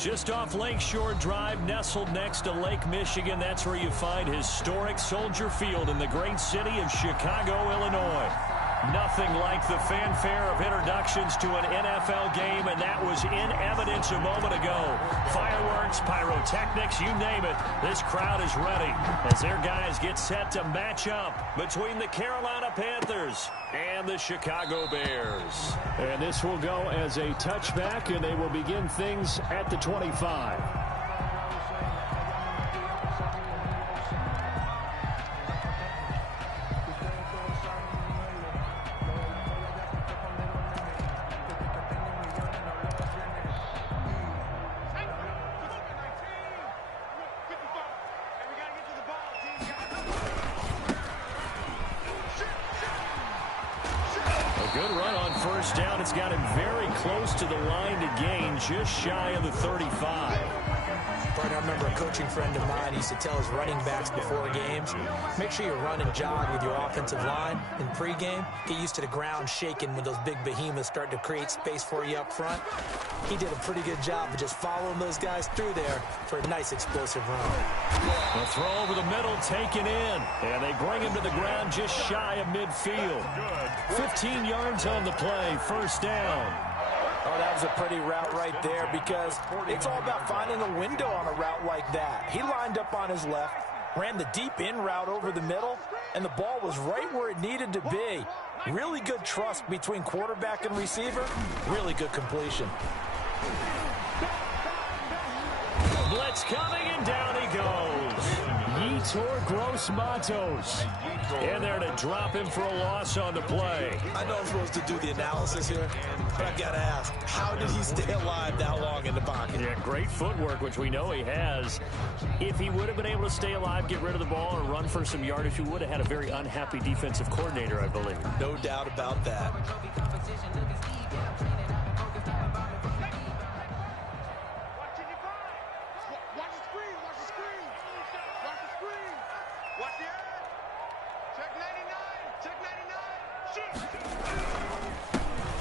Just off Lakeshore Drive, nestled next to Lake Michigan. That's where you find historic Soldier Field in the great city of Chicago, Illinois. Nothing like the fanfare of introductions to an NFL game, and that was in evidence a moment ago. Fireworks, pyrotechnics, you name it. This crowd is ready as their guys get set to match up between the Carolina Panthers and the Chicago Bears. And this will go as a touchback, and they will begin things at the 25. Good run on first down. It's got him very close to the line to gain, just shy of the 35. I remember a coaching friend of mine used to tell his running backs before games, make sure you run and jog with your offensive line in pregame. Get used to the ground shaking when those big behemoths start to create space for you up front. He did a pretty good job of just following those guys through there for a nice explosive run. The throw over the middle taken in, and they bring him to the ground just shy of midfield. 15 yards on the play, first down. Oh, that was a pretty route right there because it's all about finding a window on a route like that. He lined up on his left, ran the deep in route over the middle, and the ball was right where it needed to be. Really good trust between quarterback and receiver. Really good completion. Blitz coming, and down he goes. Yetur Gross-Matos. In there to drop him for a loss on the play. I know I'm supposed to do the analysis here, but I've got to ask, how did he stay alive that long in the pocket? Yeah, great footwork, which we know he has. If he would have been able to stay alive, get rid of the ball, and run for some yardage, he would have had a very unhappy defensive coordinator, I believe. No doubt about that.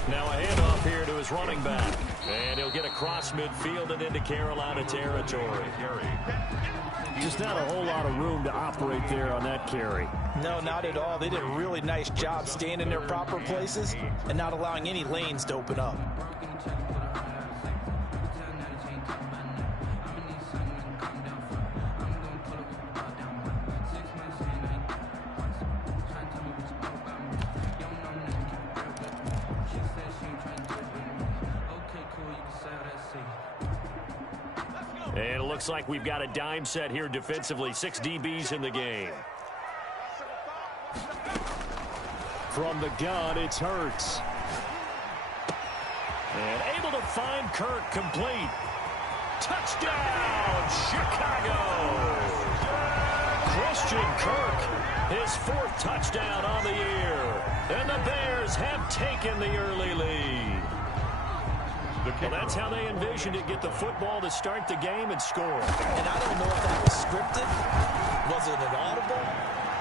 Now a handoff here to his running back. And he'll get across midfield and into Carolina territory. Just not a whole lot of room to operate there on that carry. No, not at all. They did a really nice job staying in their proper places and not allowing any lanes to open up. And it looks like we've got a dime set here defensively. 6 DBs in the game. From the gun, it's Hurts. And able to find Kirk complete. Touchdown, Chicago! Christian Kirk, his 4th touchdown on the year. And the Bears have taken the early lead. Well, that's how they envisioned it. Get the football to start the game and score. And I don't know if that was scripted. Was it an audible?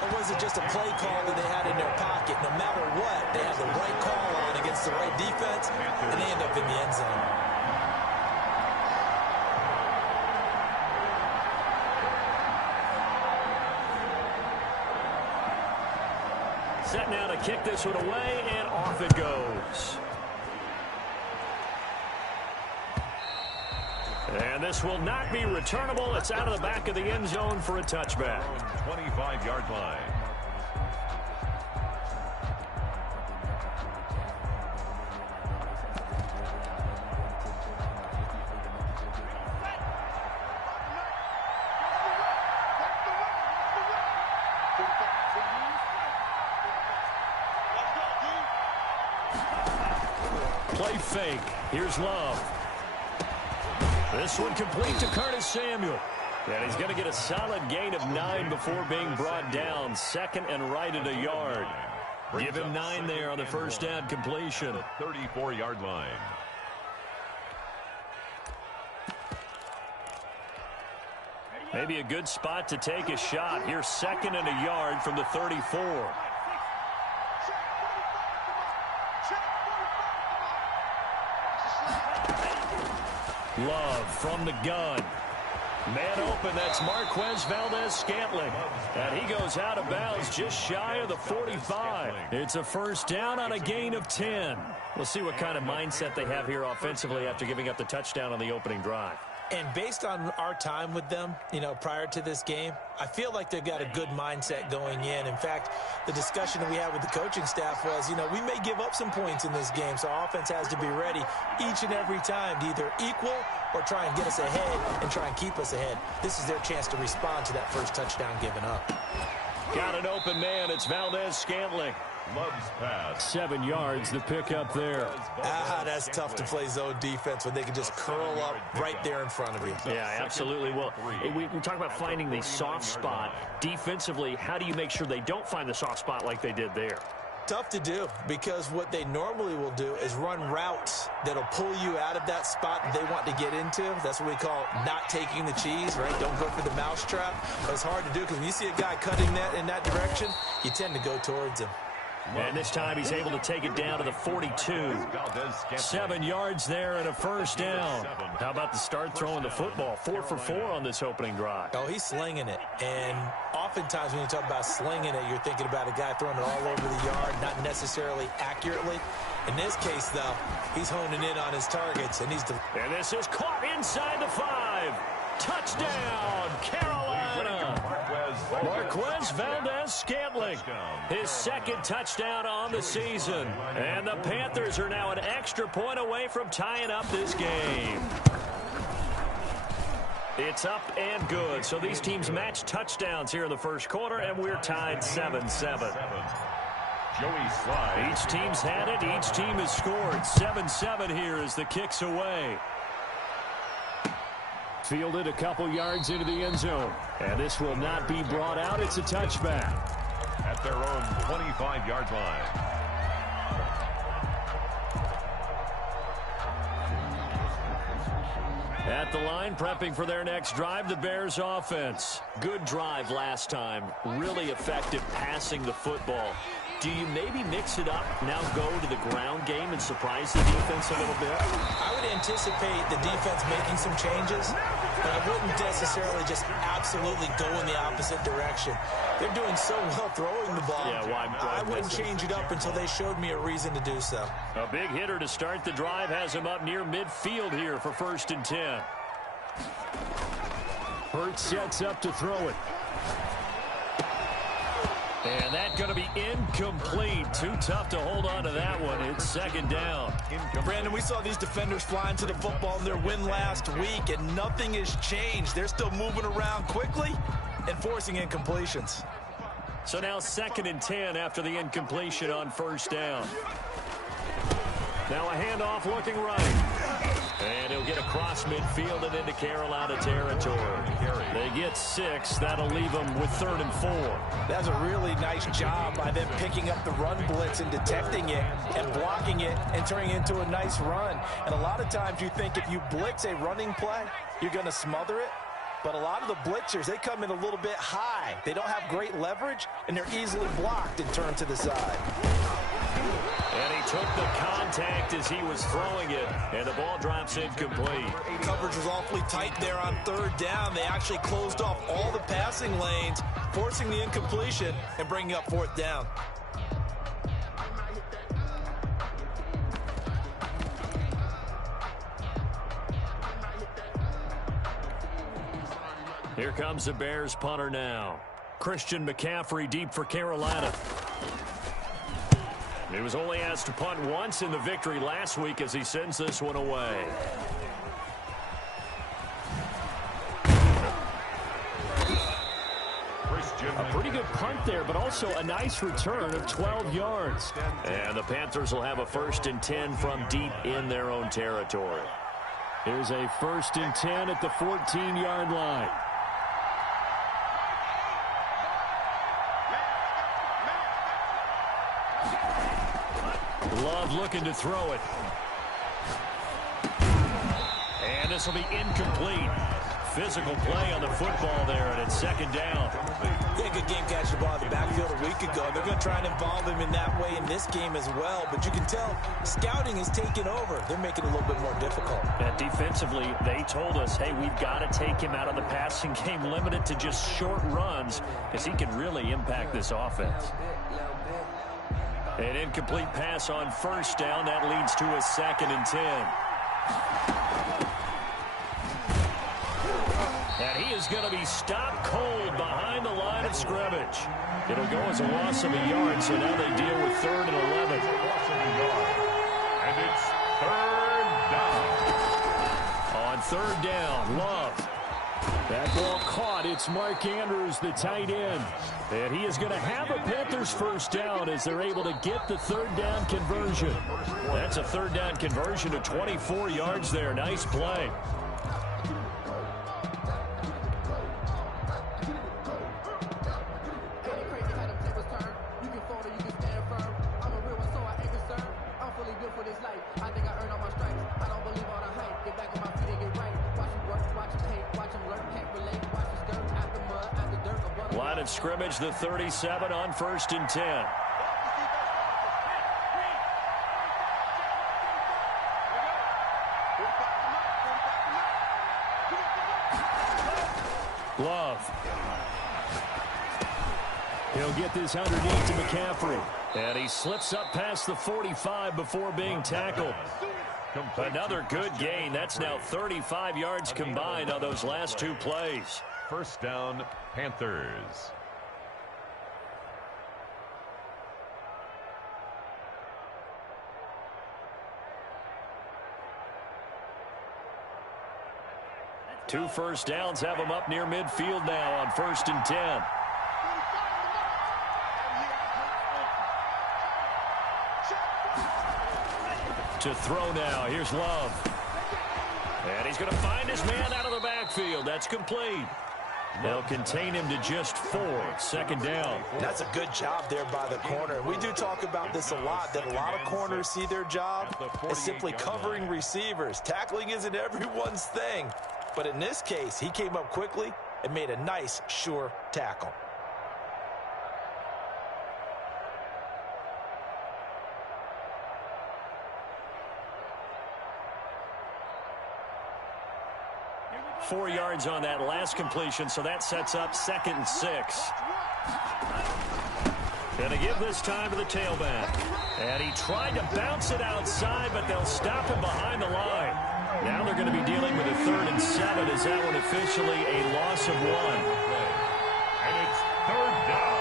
Or was it just a play call that they had in their pocket? No matter what, they have the right call on against the right defense, and they end up in the end zone. Set now to kick this one away, and off it goes. And this will not be returnable. It's out of the back of the end zone for a touchback. 25-yard line. Play fake. Here's Love. This one complete to Curtis Samuel. And he's going to get a solid gain of 9 before being brought down. 2nd and right at a yard. Give him 9 there on the first down completion. 34-yard line. Maybe a good spot to take a shot. Here's 2nd and a yard from the 34. Love from the gun. Man open, that's Marquez Valdez-Scantling. And he goes out of bounds just shy of the 45. It's a first down on a gain of 10. We'll see what kind of mindset they have here offensively after giving up the touchdown on the opening drive. And based on our time with them, prior to this game, I feel like they've got a good mindset going in. In fact, the discussion that we had with the coaching staff was, we may give up some points in this game, so our offense has to be ready each and every time to either equal or try and get us ahead and try and keep us ahead. This is their chance to respond to that first touchdown given up. Got an open man. It's Valdez-Scantling. Loves pass. 7 yards, the pickup there. That's tough to play zone defense when they can just curl up right there in front of you. Yeah, absolutely. Well, we talk about finding the soft spot. Defensively, how do you make sure they don't find the soft spot like they did there? Tough to do, because what they normally will do is run routes that'll pull you out of that spot that they want to get into. That's what we call not taking the cheese, right? Don't go for the mousetrap. But it's hard to do because when you see a guy cutting that in that direction, you tend to go towards him. And this time he's able to take it down to the 42. 7 yards there and a first down. How about the start throwing the football? 4 for 4 on this opening drive. Oh, he's slinging it. And oftentimes when you talk about slinging it, you're thinking about a guy throwing it all over the yard, not necessarily accurately. In this case, though, he's honing in on his targets. And this is caught inside the 5. Touchdown, Carolina. Marquez Valdez-Scantling, his second touchdown on the season. And the Panthers are now an extra point away from tying up this game. It's up and good. So these teams match touchdowns here in the first quarter, and we're tied 7-7. Each team's had it. Each team has scored. 7-7 here as the kick's away. Fielded a couple yards into the end zone. And this will not be brought out. It's a touchback. At their own 25-yard line. At the line, prepping for their next drive, the Bears offense. Good drive last time. Really effective passing the football. Do you maybe mix it up, now go to the ground game and surprise the defense a little bit? I would anticipate the defense making some changes, but I wouldn't necessarily just absolutely go in the opposite direction. They're doing so well throwing the ball. Yeah, why I wouldn't change it up until they showed me a reason to do so. A big hitter to start the drive has him up near midfield here for 1st and 10. Hurts sets up to throw it. And that's going to be incomplete. Too tough to hold on to that one. It's 2nd down. Brandon, we saw these defenders flying to the football in their win last week, and nothing has changed. They're still moving around quickly and forcing incompletions. So now 2nd and 10 after the incompletion on 1st down. Now a handoff looking right. And he'll get across midfield and into Carolina territory. They get 6. That'll leave them with 3rd and 4. That's a really nice job by them picking up the run blitz and detecting it and blocking it and turning it into a nice run. And a lot of times you think if you blitz a running play, you're going to smother it. But a lot of the blitzers, they come in a little bit high. They don't have great leverage, and they're easily blocked and turned to the side. And he took the contact as he was throwing it, and the ball drops incomplete. Coverage was awfully tight there on 3rd down. They actually closed off all the passing lanes, forcing the incompletion and bringing up 4th down. Here comes the Bears punter now. Christian McCaffrey deep for Carolina. He was only asked to punt once in the victory last week as he sends this one away. A pretty good punt there, but also a nice return of 12 yards. And the Panthers will have a 1st and 10 from deep in their own territory. Here's a 1st and 10 at the 14-yard line. Love looking to throw it. And this will be incomplete. physical play on the football there, and it's second down. Yeah, good game catching the ball in the backfield a week ago. They're going to try and involve him in that way in this game as well. But you can tell scouting is taking over. They're making it a little bit more difficult. And defensively, they told us, hey, we've got to take him out of the passing game, limited to just short runs, because he can really impact this offense. An incomplete pass on first down. That leads to a 2nd and 10. And he is going to be stopped cold behind the line of scrimmage. It'll go as a loss of a yard, so now they deal with 3rd and 11. And it's 3rd down. On 3rd down, Love. That ball caught. It's Mark Andrews, the tight end. And he is going to have a Panthers first down as they're able to get the 3rd down conversion. That's a 3rd down conversion to 24 yards there. Nice play. Line of scrimmage, the 37 on 1st and 10. Love. He'll get this underneath to McCaffrey. And he slips up past the 45 before being tackled. Another good gain. That's now 35 yards combined on those last 2 plays. First down, Panthers. Two first downs have them up near midfield now on 1st and 10. To throw now. Here's Love. And he's going to find his man out of the backfield. That's complete. They'll contain him to just 4. 2nd down. That's a good job there by the corner. We do talk about this a lot, that a lot of corners see their job as simply covering receivers. Tackling isn't everyone's thing. But in this case, he came up quickly and made a nice, sure tackle. Four yards on that last completion, so that sets up 2nd and 6. Going to give this time to the tailback. And he tried to bounce it outside, but they'll stop him behind the line. Now they're going to be dealing with a 3rd and 7. Is that one officially a loss of 1? And it's 3rd down.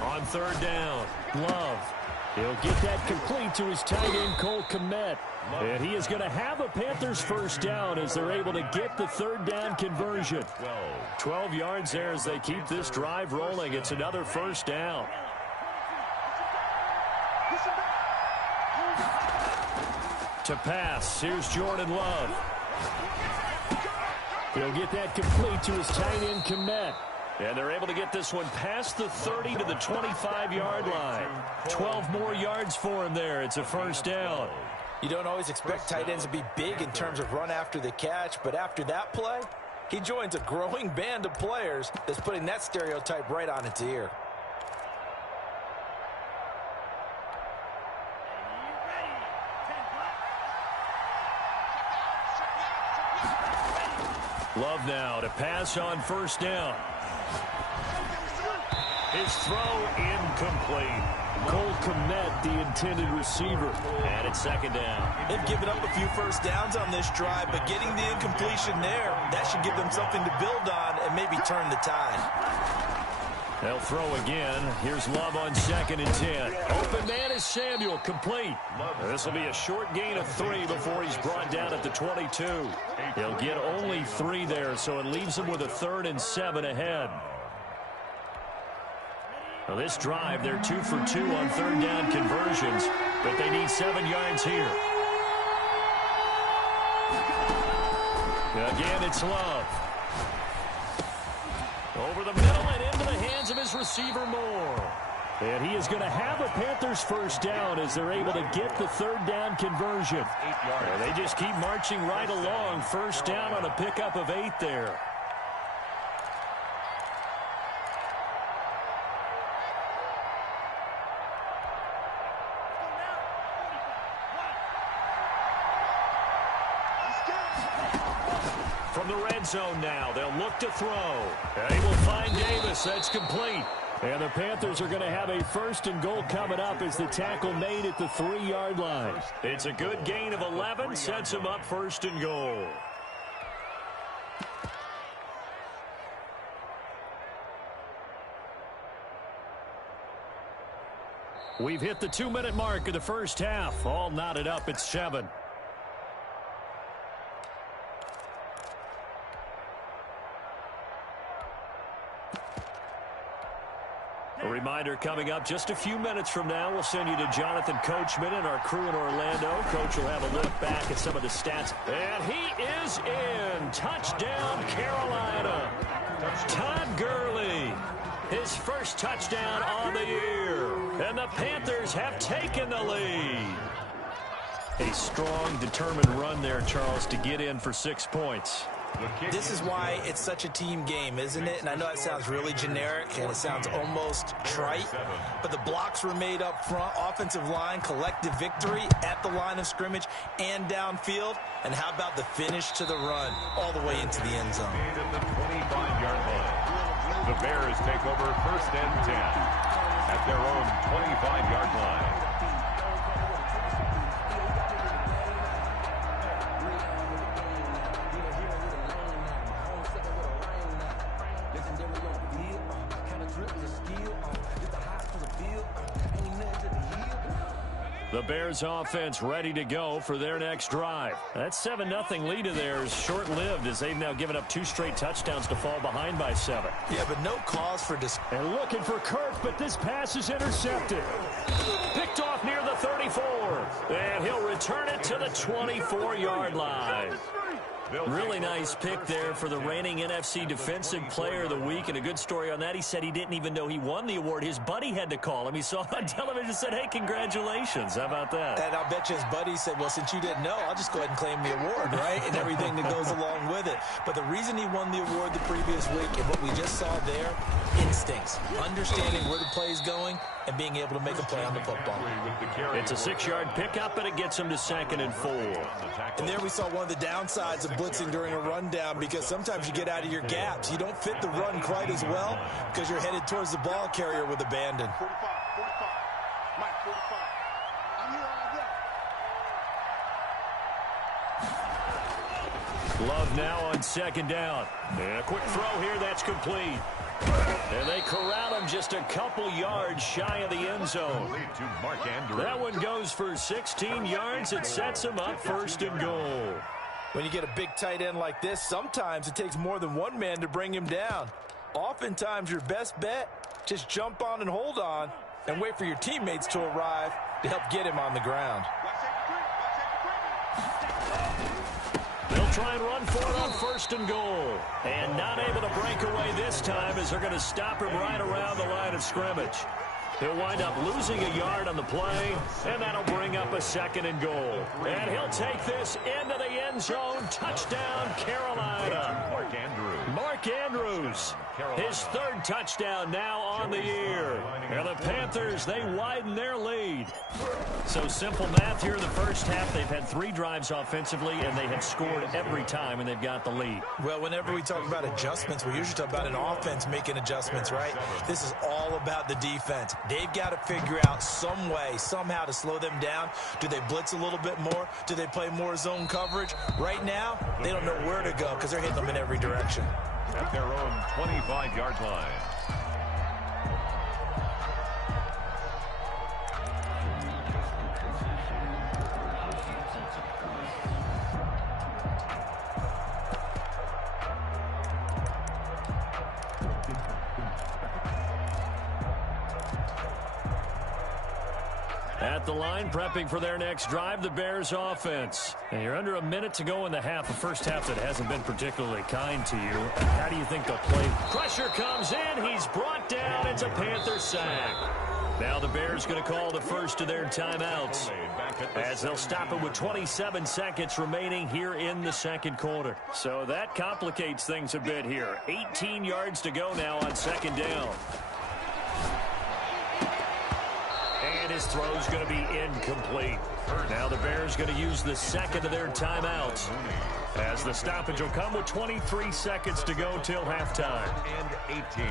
On 3rd down, Love. He'll get that complete to his tight end, Cole Kmet. And he is going to have a Panthers first down as they're able to get the 3rd down conversion. 12 yards there as they keep this drive rolling. It's another first down. To pass, here's Jordan Love. He'll get that complete to his tight end, Kmet. And they're able to get this one past the 30 to the 25-yard line. 12 more yards for him there. It's a first down. You don't always expect tight ends to be big in terms of run after the catch, but after that play, he joins a growing band of players that's putting that stereotype right on its ear. Love now to pass on first down. His throw incomplete. Cole Kmet, the intended receiver. And it's 2nd down. They've given up a few first downs on this drive, but getting the incompletion there, that should give them something to build on and maybe turn the tide. They'll throw again. Here's Love on 2nd and 10. Open man is Samuel, complete. This will be a short gain of 3 before he's brought down at the 22. He'll get only 3 there, so it leaves him with a 3rd and 7 ahead. Now this drive, they're 2 for 2 on 3rd down conversions. but they need 7 yards here. Again, it's Love. Over the middle and into the hands of his receiver, Moore. And he is going to have a Panthers first down as they're able to get the third down conversion. And they just keep marching right along. First down on a pickup of 8 there. From the red zone now, they'll look to throw. They will find Davis. That's complete. And the Panthers are going to have a first and goal coming up as the tackle made at the 3-yard line. It's a good gain of 11, sets them up first and goal. We've hit the 2-minute mark of the first half. All knotted up at 7. A reminder coming up just a few minutes from now, we'll send you to Jonathan Coachman and our crew in Orlando. Coach will have a look back at some of the stats. And he is in. Touchdown, Carolina. Todd Gurley, his first touchdown on the year. And the Panthers have taken the lead. A strong, determined run there, Charles, to get in for 6 points. This is why it's such a team game, isn't it? And I know it sounds really generic and it sounds almost trite, but the blocks were made up front, offensive line, collective victory at the line of scrimmage and downfield. And how about the finish to the run all the way into the end zone? At the 25-yard line. The Bears take over first and 10 at their own 25-yard line. The Bears offense ready to go for their next drive. That 7-0 lead of theirs short-lived as they've now given up 2 straight touchdowns to fall behind by 7. Yeah, but no cause for And looking for Kirk, but this pass is intercepted. Picked off near the 34. And he'll return it to the 24-yard line. Really nice pick there for the reigning NFC Defensive Player of the Week. And a good story on that, he said he didn't even know he won the award. His buddy had to call him. He saw him on television and said, hey, congratulations. How about that? And I'll bet you his buddy said, well, since you didn't know, I'll just go ahead and claim the award, right? And everything that goes along with it. But the reason he won the award the previous week and what we just saw there, instincts, understanding where the play is going, and being able to make a play on the football. It's a 6-yard pickup, but it gets him to 2nd and 4. And there we saw one of the downsides of blitzing during a rundown, because sometimes you get out of your gaps. You don't fit the run quite as well because you're headed towards the ball carrier with abandon. Love now on 2nd down. And a quick throw here, that's complete. And they corral him just a couple yards shy of the end zone. That one goes for 16 yards. It sets him up 1st and goal. When you get a big tight end like this, sometimes it takes more than one man to bring him down. Oftentimes, your best bet, just jump on and hold on and wait for your teammates to arrive to help get him on the ground. They'll try and run for it on 1st and goal. And not able to break away this time as they're going to stop him right around the line of scrimmage. He'll wind up losing a yard on the play, and that'll bring up a 2nd and goal. And he'll take this into the end zone. Touchdown, Carolina. Mark Andrews, his 3rd touchdown now on the year. And the Panthers, they widen their lead. So simple math here in the first half. They've had 3 drives offensively, and they have scored every time, and they've got the lead. Well, whenever we talk about adjustments, we usually talk about an offense making adjustments, right? This is all about the defense. They've got to figure out some way, somehow to slow them down. Do they blitz a little bit more? Do they play more zone coverage? Right now, they don't know where to go because they're hitting them in every direction. At their own 25-yard line. At the line, prepping for their next drive, the Bears offense. And you're under a minute to go in the half, a first half that hasn't been particularly kind to you. How do you think they'll play? Pressure comes in. He's brought down. It's a Panther sack. Now the Bears going to call the first of their timeouts, as they'll stop it with 27 seconds remaining here in the second quarter. So that complicates things a bit here. 18 yards to go now on second down. And his throw's going to be incomplete. Now the Bears going to use the second of their timeouts, as the stoppage will come with 23 seconds to go till halftime. And 18.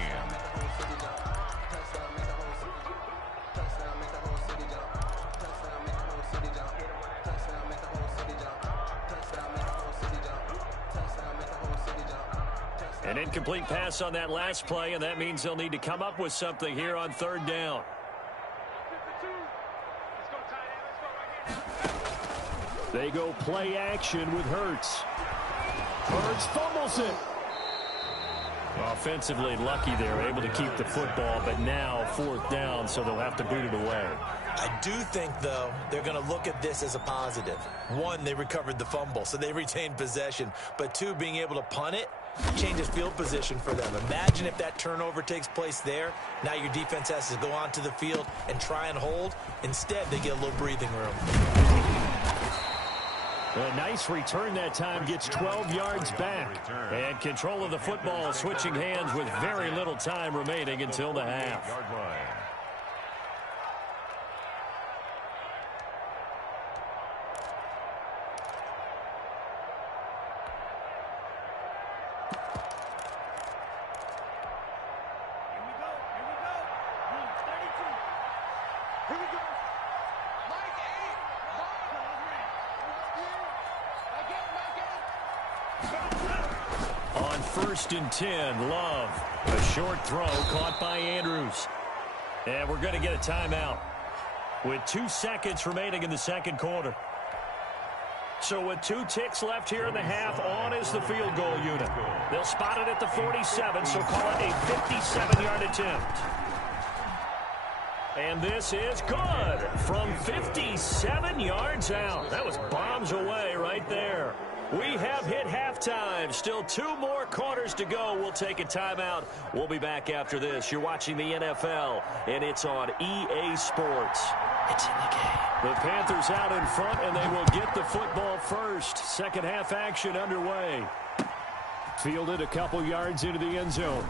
An incomplete pass on that last play, and that means they'll need to come up with something here on third down. They go play action with Hurts. Hurts fumbles it. Offensively lucky they're able to keep the football, but now fourth down, so they'll have to boot it away. I do think, though, they're going to look at this as a positive. One, they recovered the fumble, so they retained possession. But two, being able to punt it changes field position for them. Imagine if that turnover takes place there. Now your defense has to go onto the field and try and hold. Instead, they get a little breathing room. A nice return that time, gets 12 yards back. And control of the football switching hands with very little time remaining until the half. On 1st and 10, Love. A short throw caught by Andrews. And we're going to get a timeout with 2 seconds remaining in the second quarter. So with 2 ticks left here in the half, on is the field goal unit. They'll spot it at the 47, so call it a 57-yard attempt. And this is good from 57 yards out. That was bombs away right there. We have hit halftime. Still 2 more quarters to go. We'll take a timeout. We'll be back after this. You're watching the NFL, and it's on EA Sports. It's in the game. The Panthers out in front, and they will get the football first. Second half action underway. Fielded a couple yards into the end zone.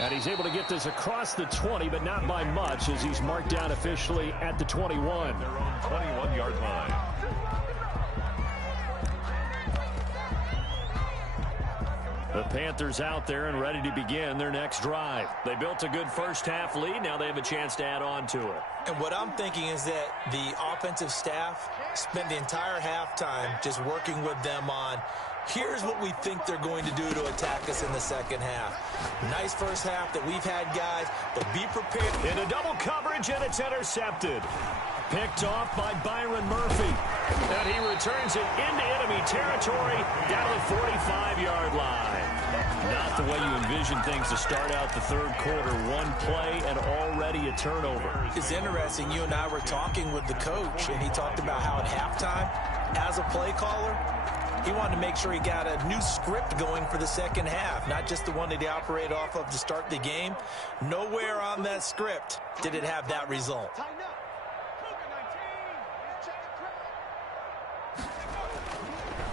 And he's able to get this across the 20, but not by much, as he's marked down officially at the 21. Their own 21-yard line. The Panthers out there and ready to begin their next drive. They built a good first half lead. Now they have a chance to add on to it. And what I'm thinking is that the offensive staff spent the entire halftime just working with them on, here's what we think they're going to do to attack us in the second half. Nice first half that we've had, guys, but be prepared. In a double coverage, and it's intercepted. Picked off by Byron Murphy. And he returns it into enemy territory down the 45-yard line. Not the way you envision things to start out the third quarter. One play and already a turnover. It's interesting. You and I were talking with the coach, and he talked about how at halftime, as a play caller, he wanted to make sure he got a new script going for the second half, not just the one that he operated off of to start the game. Nowhere on that script did it have that result.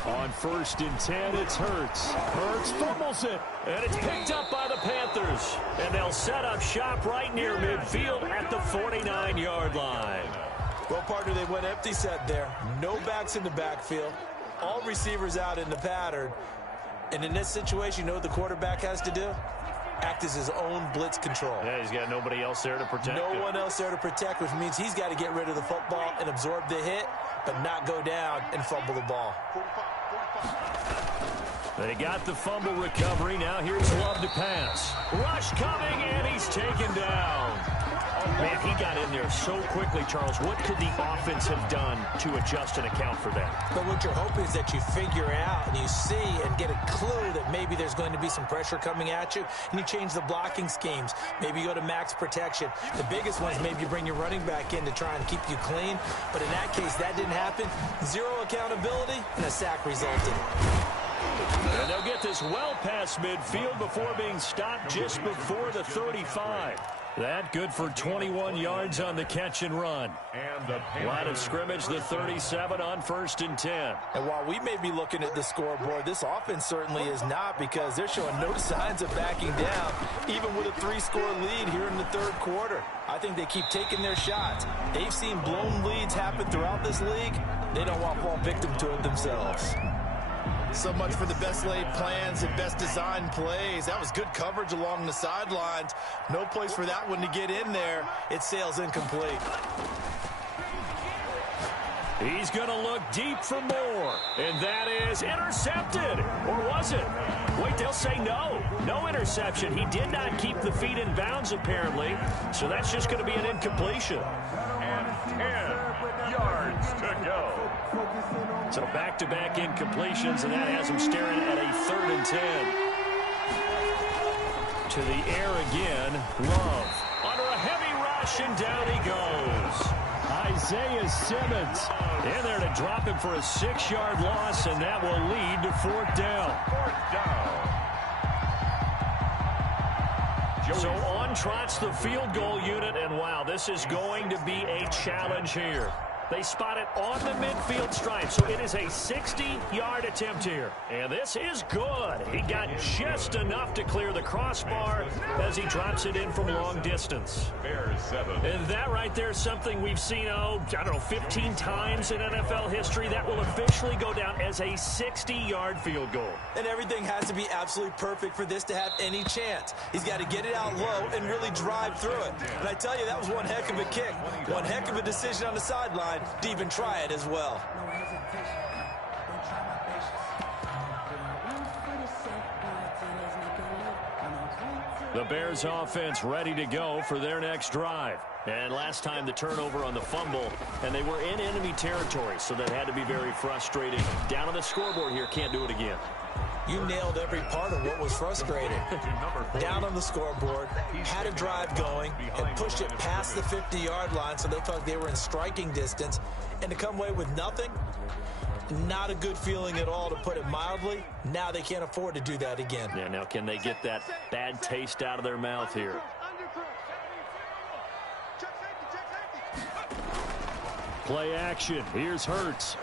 On 1st and 10, it's Hurts. Hurts fumbles it, and it's picked up by the Panthers. And they'll set up shop right near midfield at the 49-yard line. Well, partner, they went empty set there. No backs in the backfield. All receivers out in the pattern. And in this situation, you know what the quarterback has to do? Act as his own blitz control. Yeah, he's got nobody else there to protect him. No one else there to protect, which means he's got to get rid of the football and absorb the hit, but not go down and fumble the ball. They got the fumble recovery. Now here's Love to pass. Rush coming, and he's taken down. Man, he got in there so quickly, Charles. What could the offense have done to adjust and account for that? But what you're hoping is that you figure out and you see and get a clue that maybe there's going to be some pressure coming at you, and you change the blocking schemes. Maybe you go to max protection. The biggest one is maybe you bring your running back in to try and keep you clean. But in that case, that didn't happen. Zero accountability, and a sack resulted. And they'll get this well past midfield before being stopped just before the 35. That good for 21 yards on the catch and run. Line of scrimmage, the 37 on 1st and 10. And while we may be looking at the scoreboard, this offense certainly is not, because they're showing no signs of backing down, even with a 3-score lead here in the 3rd quarter. I think they keep taking their shots. They've seen blown leads happen throughout this league. They don't want to fall victim to it themselves. So much for the best laid plans and best designed plays. That was good coverage along the sidelines. No place for that one to get in there. It sails incomplete. He's going to look deep for more. And that is intercepted. Or was it? Wait, they'll say no. No interception. He did not keep the feet in bounds, apparently. So that's just going to be an incompletion. And 10 yards to go. So back-to-back incompletions, and that has him staring at a 3rd and 10. To the air again. Love. Under a heavy rush, and down he goes. Isaiah Simmons in there to drop him for a 6-yard loss, and that will lead to 4th down. 4th down. So on trots the field goal unit, and wow, this is going to be a challenge here. They spot it on the midfield stripe, so it is a 60-yard attempt here. And this is good. He got just enough to clear the crossbar as he drops it in from long distance. Bears 7. And that right there is something we've seen, 15 times in NFL history. That will officially go down as a 60-yard field goal. And everything has to be absolutely perfect for this to have any chance. He's got to get it out low and really drive through it. And I tell you, that was one heck of a kick. One heck of a decision on the sideline to even try it as well. The Bears offense ready to go for their next drive. And last time the turnover on the fumble, and they were in enemy territory, so that had to be very frustrating. Down on the scoreboard here, can't do it again. You nailed every part of what was frustrating. Down on the scoreboard, had a drive going, and pushed it past the 50-yard line so they felt like they were in striking distance. And to come away with nothing, not a good feeling at all, to put it mildly. Now they can't afford to do that again. Yeah, now can they get that bad taste out of their mouth here? Play action. Here's Hurts.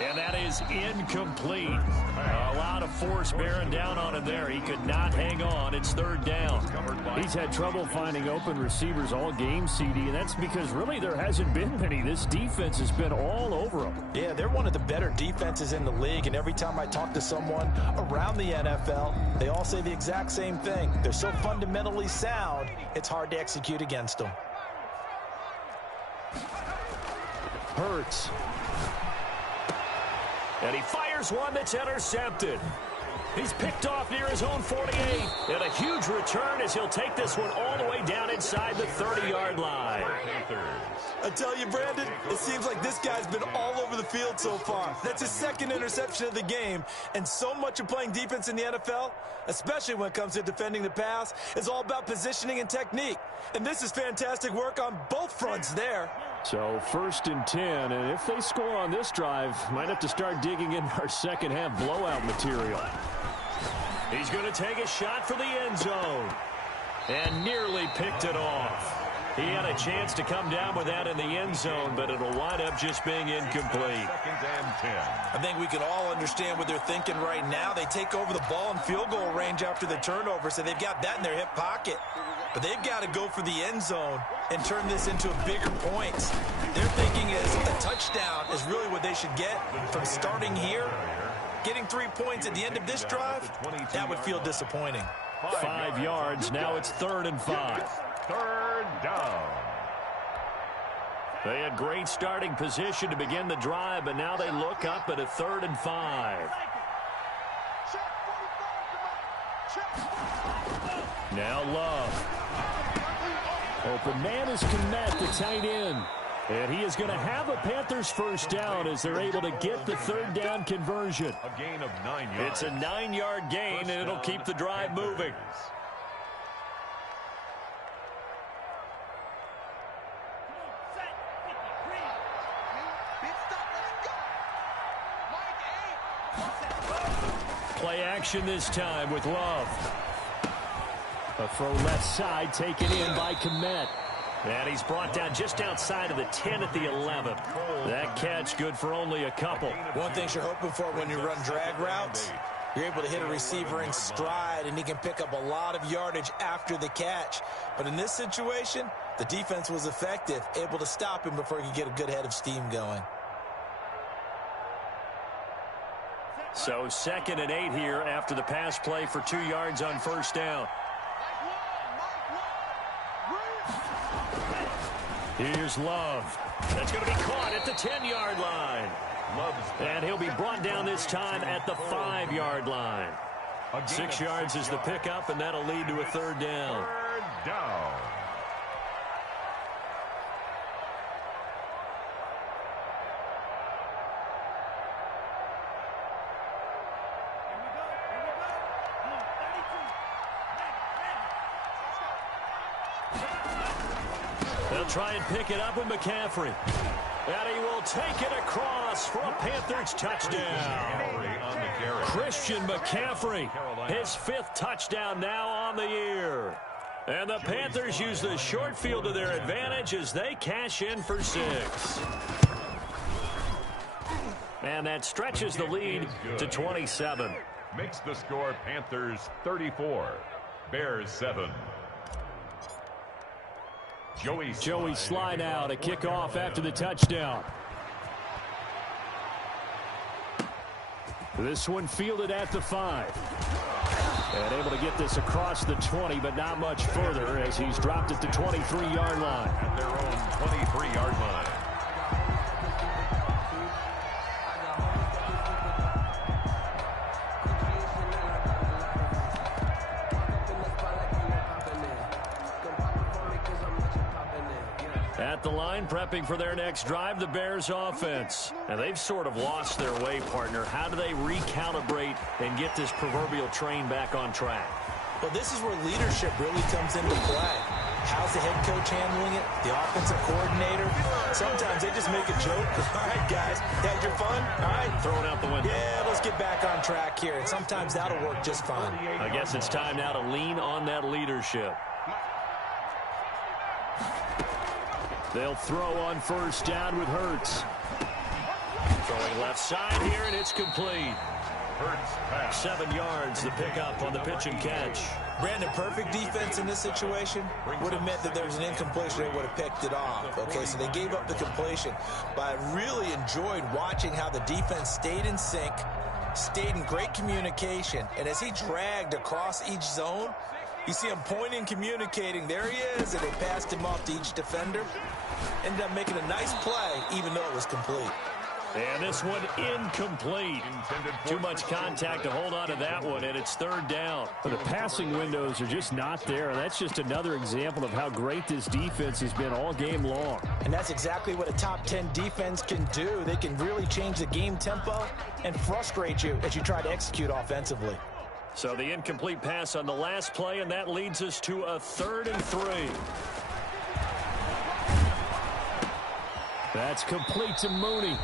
And that is incomplete. A lot of force bearing down on him there. He could not hang on. It's 3rd down. He's had trouble finding open receivers all game, CD, and that's because really there hasn't been many. This defense has been all over him. Yeah, they're one of the better defenses in the league, and every time I talk to someone around the NFL, they all say the exact same thing. They're so fundamentally sound, it's hard to execute against them. Hurts. And he fires one that's intercepted. He's picked off near his own 48. And a huge return as he'll take this one all the way down inside the 30-yard line. I tell you, Brandon, it seems like this guy's been all over the field so far. That's his 2nd interception of the game. And so much of playing defense in the NFL, especially when it comes to defending the pass, is all about positioning and technique. And this is fantastic work on both fronts there. So 1st and 10, and if they score on this drive, might have to start digging in our second half blowout material. He's going to take a shot for the end zone. And nearly picked it off. He had a chance to come down with that in the end zone, but it'll wind up just being incomplete. 2nd and 10. I think we can all understand what they're thinking right now. They take over the ball in field goal range after the turnover, so they've got that in their hip pocket. But they've got to go for the end zone and turn this into a bigger point. Their thinking is a touchdown is really what they should get from starting here. Getting 3 points at the end of this drive, that would feel disappointing. 5 yards. Now it's 3rd and 5. 3rd down. They had great starting position to begin the drive, but now they look up at a 3rd and 5. Now Love. Open man is Kmet, the tight end. And he is going to have a Panthers first down as they're able to get the third down conversion. A gain of 9 yards. It's a 9-yard gain, and it'll keep the drive moving. Play action this time with Love. A throw left side taken in by Kmet. And he's brought down just outside of the 10 at the 11. That catch good for only a couple. One thing you're hoping for when you run drag routes, you're able to hit a receiver in stride, and he can pick up a lot of yardage after the catch. But in this situation, the defense was effective, able to stop him before he could get a good head of steam going. So 2nd and 8 here after the pass play for 2 yards on first down. Here's Love. That's going to be caught at the 10-yard line. And he'll be brought down this time at the 5-yard line. 6 yards is the pickup, and that'll lead to a third down. Third down. They'll try and pick it up with McCaffrey. And he will take it across for a Panthers touchdown. Christian McCaffrey, his 5th touchdown now on the year. And the Panthers use the short field to their advantage as they cash in for 6. And that stretches the lead to 27. Makes the score Panthers 34, Bears 7. Joey slide out, a kickoff after the touchdown. This one fielded at the 5. And able to get this across the 20, but not much further as he's dropped at the 23-yard line. At their own 23-yard line. At the line, prepping for their next drive, the Bears offense. And they've sort of lost their way, partner. How do they recalibrate and get this proverbial train back on track? Well, this is where leadership really comes into play. How's the head coach handling it? The offensive coordinator? Sometimes they just make a joke. All right, guys, had your fun? All right. Throw it out the window. Yeah, let's get back on track here. And sometimes that'll work just fine. I guess it's time now to lean on that leadership. They'll throw on first down with Hurts. Throwing left side here, and it's complete. Hurts pass. 7 yards, the pickup on the pitch and catch. Brandon, perfect defense in this situation would have meant that there was an incompletion. They would have picked it off. Okay, so they gave up the completion. But I really enjoyed watching how the defense stayed in sync, stayed in great communication. And as he dragged across each zone, you see him pointing, communicating. There he is, and they passed him off to each defender. Ended up making a nice play, even though it was complete. And this one incomplete. Too much contact to hold on to that one, and it's third down. The passing windows are just not there. That's just another example of how great this defense has been all game long. And that's exactly what a top 10 defense can do. They can really change the game tempo and frustrate you as you try to execute offensively. So the incomplete pass on the last play, and that leads us to a 3rd and 3. That's complete to Mooney.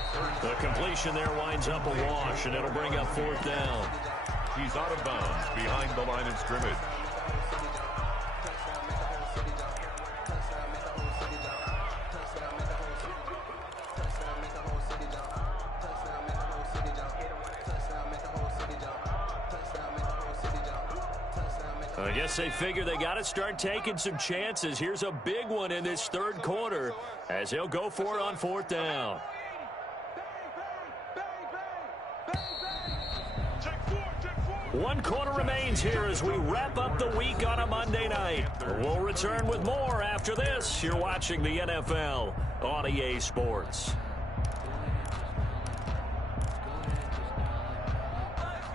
The completion there winds up a wash, and it'll bring up 4th down. He's out of bounds behind the line of scrimmage. I guess they figure they got to start taking some chances. Here's a big one in this 3rd quarter as he'll go for it on 4th down. One quarter remains here as we wrap up the week on a Monday night. We'll return with more after this. You're watching the NFL on EA Sports.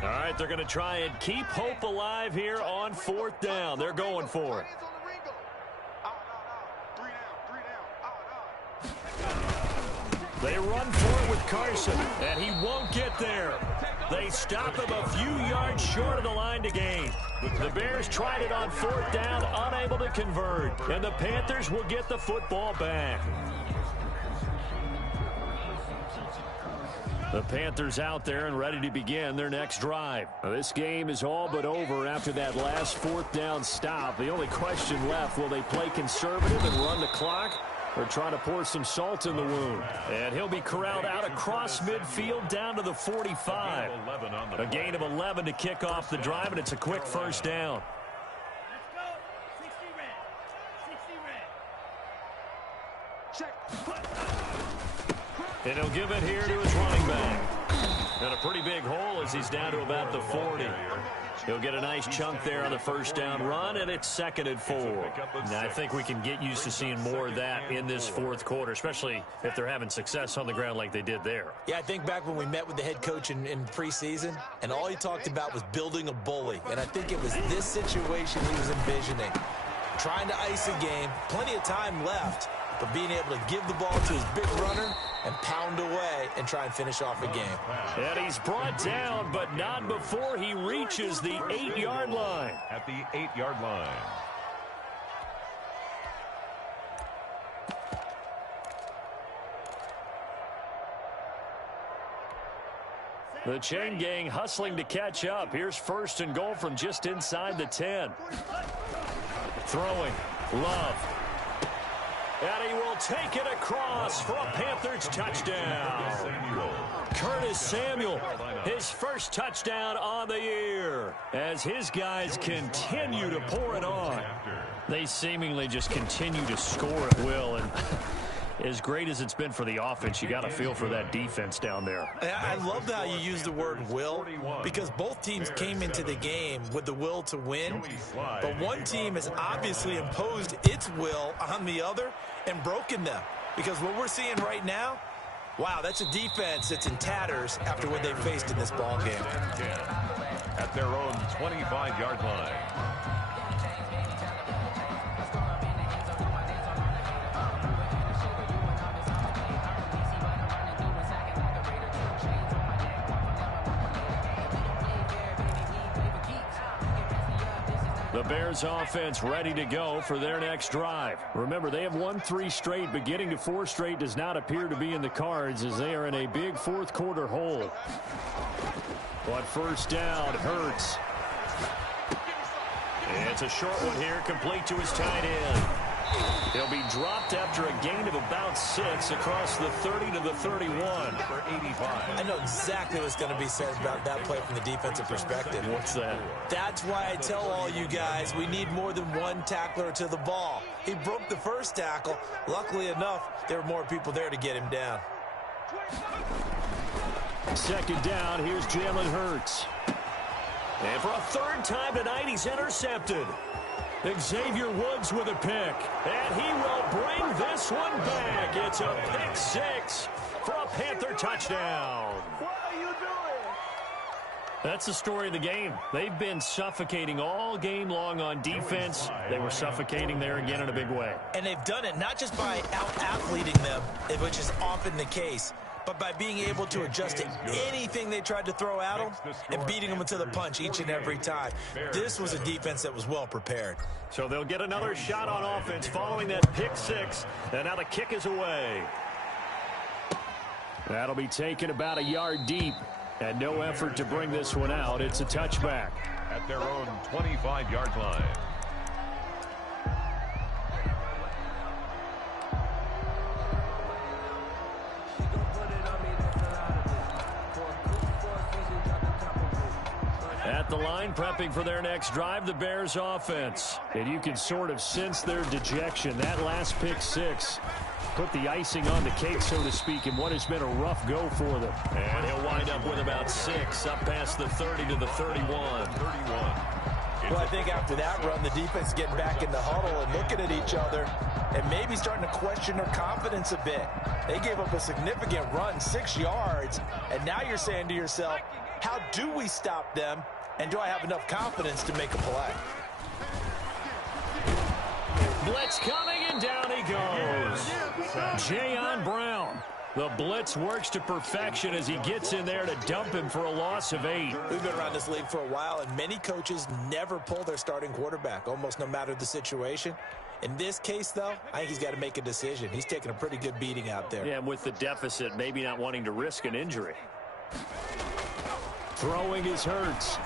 All right, they're going to try and keep hope alive here on 4th down. They're going for it. They run for it with Carson, and he won't get there. They stop him a few yards short of the line to gain. The Bears tried it on 4th down, unable to convert, and the Panthers will get the football back. The Panthers out there and ready to begin their next drive. This game is all but over after that last 4th down stop. The only question left, will they play conservative and run the clock, or try to pour some salt in the wound? And he'll be corralled out across midfield down to the 45. A gain of 11 to kick off the drive, and it's a quick first down. And he'll give it here to his running back. And a pretty big hole as he's down to about the 40. He'll get a nice chunk there on the first down run, and it's 2nd and 4. Now, I think we can get used to seeing more of that in this 4th quarter, especially if they're having success on the ground like they did there. Yeah, I think back when we met with the head coach in preseason, and all he talked about was building a bully. And I think it was this situation he was envisioning. Trying to ice a game, plenty of time left, but being able to give the ball to his big runner and pound away and try and finish off a game. And he's brought down, but not before he reaches the 8-yard line. At the 8-yard line. The chain gang hustling to catch up. Here's 1st and goal from just inside the 10. Throwing. Love. And he will take it across for a Panthers touchdown. Curtis Samuel, his first touchdown on the year. As his guys continue to pour it on. They seemingly just continue to score at will. And as great as it's been for the offense, you got to feel for that defense down there. I love how you use the word will, because both teams came into the game with the will to win, but one team has obviously imposed its will on the other and broken them, because what we're seeing right now, wow, that's a defense that's in tatters after what they faced in this ball game. At their own 25-yard line. The Bears offense ready to go for their next drive. Remember, they have won 3 straight, but getting to 4 straight does not appear to be in the cards as they are in a big 4th quarter hole. But first down, Hurts. And it's a short one here, complete to his tight end. He'll be dropped after a gain of about 6 across the 30 to the 31. For 85. I know exactly what's going to be said about that play from the defensive perspective. What's that? That's why I tell all you guys we need more than one tackler to the ball. He broke the first tackle. Luckily enough, there were more people there to get him down. 2nd down, here's Jalen Hurts. And for a 3rd time tonight, he's intercepted. Xavier Woods with a pick, and he will bring this one back. It's a pick 6 for a Panther touchdown. What are you doing? That's the story of the game. They've been suffocating all game long on defense. They were suffocating there again in a big way. And they've done it not just by out-athleting them, which is often the case, but by being able to adjust to anything they tried to throw at them and beating them into the punch each and every time. This was a defense that was well prepared. So they'll get another shot on offense following that pick 6, and now the kick is away. That'll be taken about a yard deep, and no effort to bring this one out. It's a touchback. At their own 25-yard line. At the line, prepping for their next drive, the Bears offense. And you can sort of sense their dejection. That last pick 6 put the icing on the cake, so to speak, in what has been a rough go for them. And he'll wind up with about 6 up past the 30 to the 31. Well, I think after that run, the defense is getting back in the huddle and looking at each other and maybe starting to question their confidence a bit. They gave up a significant run, 6 yards, and now you're saying to yourself, how do we stop them, and do I have enough confidence to make a play? Blitz coming, and down he goes. Jayon Brown. The blitz works to perfection as he gets in there to dump him for a loss of 8. We've been around this league for a while, and many coaches never pull their starting quarterback, almost no matter the situation. In this case, though, I think he's got to make a decision. He's taking a pretty good beating out there. Yeah, and with the deficit, maybe not wanting to risk an injury. Throwing is Hurts.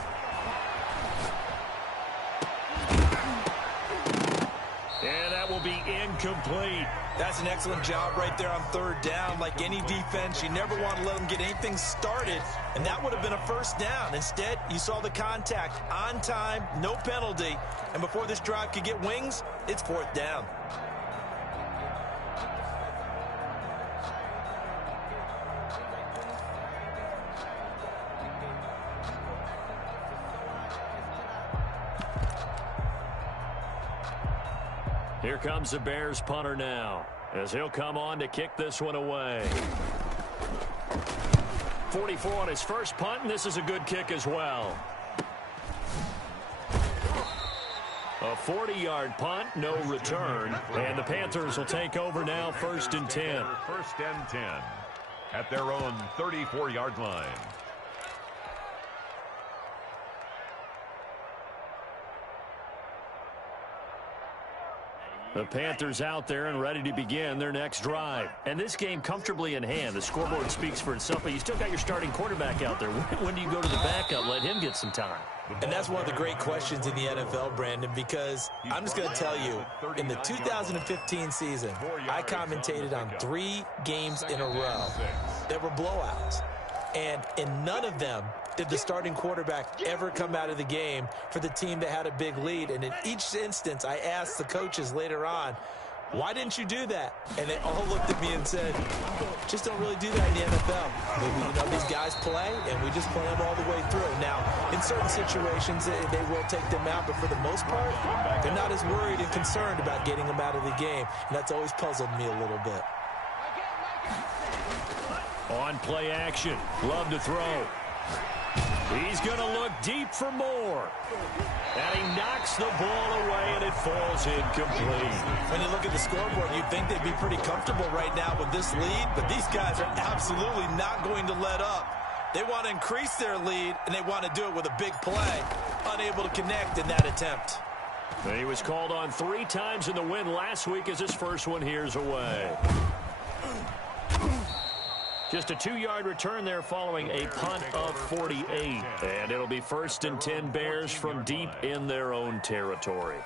And that will be incomplete. That's an excellent job right there on third down. Like any defense, you never want to let them get anything started, and that would have been a first down. Instead, you saw the contact on time, no penalty, and before this drive could get wings, it's fourth down. Here comes the Bears punter now, as he'll come on to kick this one away. 44 on his first punt, and this is a good kick as well. A 40-yard punt, no return, and the Panthers will take over now, 1st and 10. 1st and 10 at their own 34-yard line. The Panthers out there and ready to begin their next drive. And this game comfortably in hand. The scoreboard speaks for itself, but you still got your starting quarterback out there. When do you go to the backup, let him get some time? And that's one of the great questions in the NFL, Brandon, because I'm just going to tell you, in the 2015 season, I commentated on 3 games in a row that were blowouts. And in none of them did the starting quarterback ever come out of the game for the team that had a big lead. And in each instance, I asked the coaches later on, why didn't you do that? And they all looked at me and said, just don't really do that in the NFL. Maybe, these guys play, and we just play them all the way through. Now, in certain situations, they will take them out, but for the most part, they're not as worried and concerned about getting them out of the game. And that's always puzzled me a little bit. On play action, love to throw. He's going to look deep for more. And he knocks the ball away, and it falls incomplete. When you look at the scoreboard, you'd think they'd be pretty comfortable right now with this lead, but these guys are absolutely not going to let up. They want to increase their lead, and they want to do it with a big play. Unable to connect in that attempt. He was called on 3 times in the win last week as his first one here's away. Just a 2-yard return there following a punt of 48. And it'll be 1st and 10 Bears from deep in their own territory.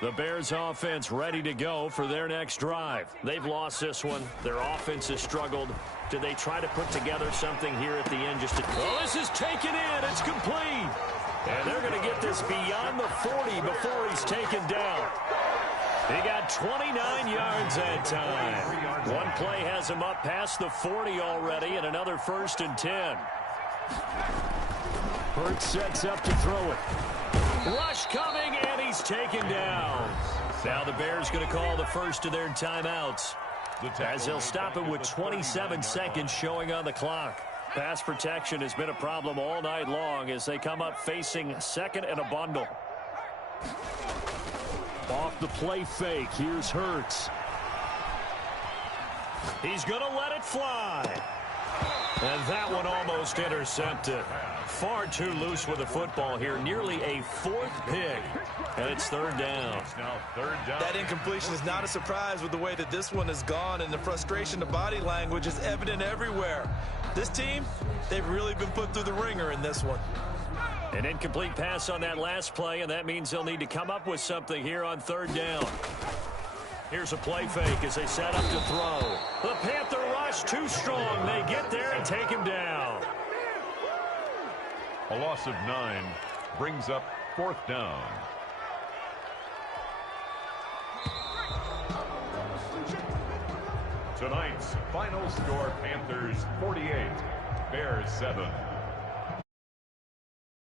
The Bears offense ready to go for their next drive. They've lost this one. Their offense has struggled. Do they try to put together something here at the end? Oh, this is taken in. It's complete. And they're going to get this beyond the 40 before he's taken down. He got 29 yards that time. One play has him up past the 40 already, and another 1st and 10. Hurts sets up to throw it. Rush coming, and he's taken down. Now the Bears going to call the first of their timeouts, as they'll stop it with 27 seconds showing on the clock. Pass protection has been a problem all night long as they come up facing 2nd and a bundle. Off the play fake, here's Hurts. He's going to let it fly. And that one almost intercepted. Far too loose with the football here. Nearly a 4th pick. And it's 3rd down. That incompletion is not a surprise with the way that this one has gone, and the frustration, the body language is evident everywhere. This team, they've really been put through the ringer in this one. An incomplete pass on that last play, and that means they'll need to come up with something here on 3rd down. Here's a play fake as they set up to throw. The Panther rush too strong. They get there and take him down. A loss of 9 brings up 4th down. Tonight's final score, Panthers 48, Bears 7.